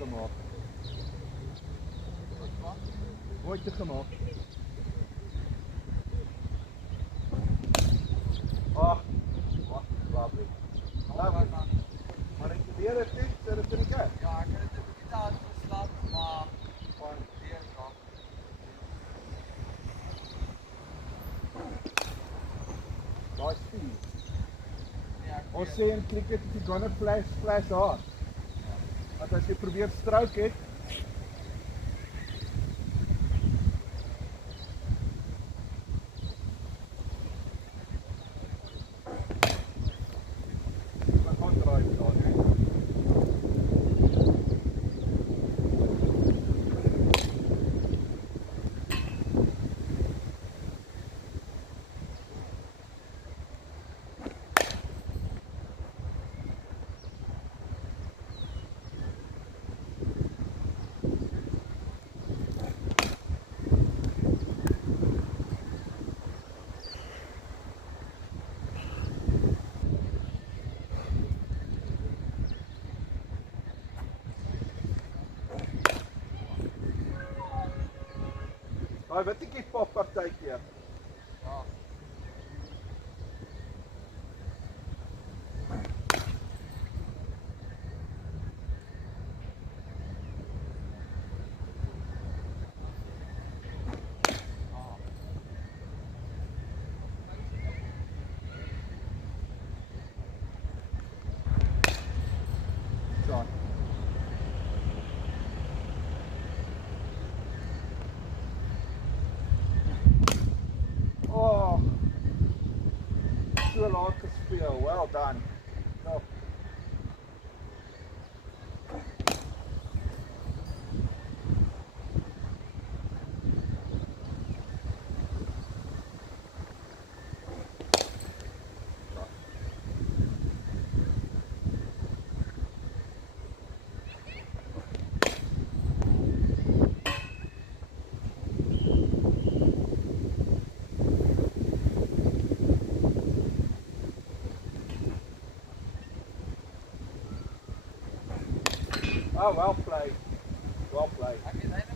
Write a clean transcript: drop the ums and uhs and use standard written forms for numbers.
gemaakt. Moeite gemaakt. Ach, lovely. Lovely. Maar ik probeer het niet, zet het in de kijk. Ja, ik heb het een beetje uitgeslapen, maar gewoon weer nog. Daai speed. Ja, Ons sê in cricket if you're gonna flash hard. Want as jy probeer stroke het, dan gaan draai daar, hè. Daai wittetjie pop partykeer. Ja. Shot. Oh. So laat gespeel. Well done. Top. Oh, well played. Well played. Ek het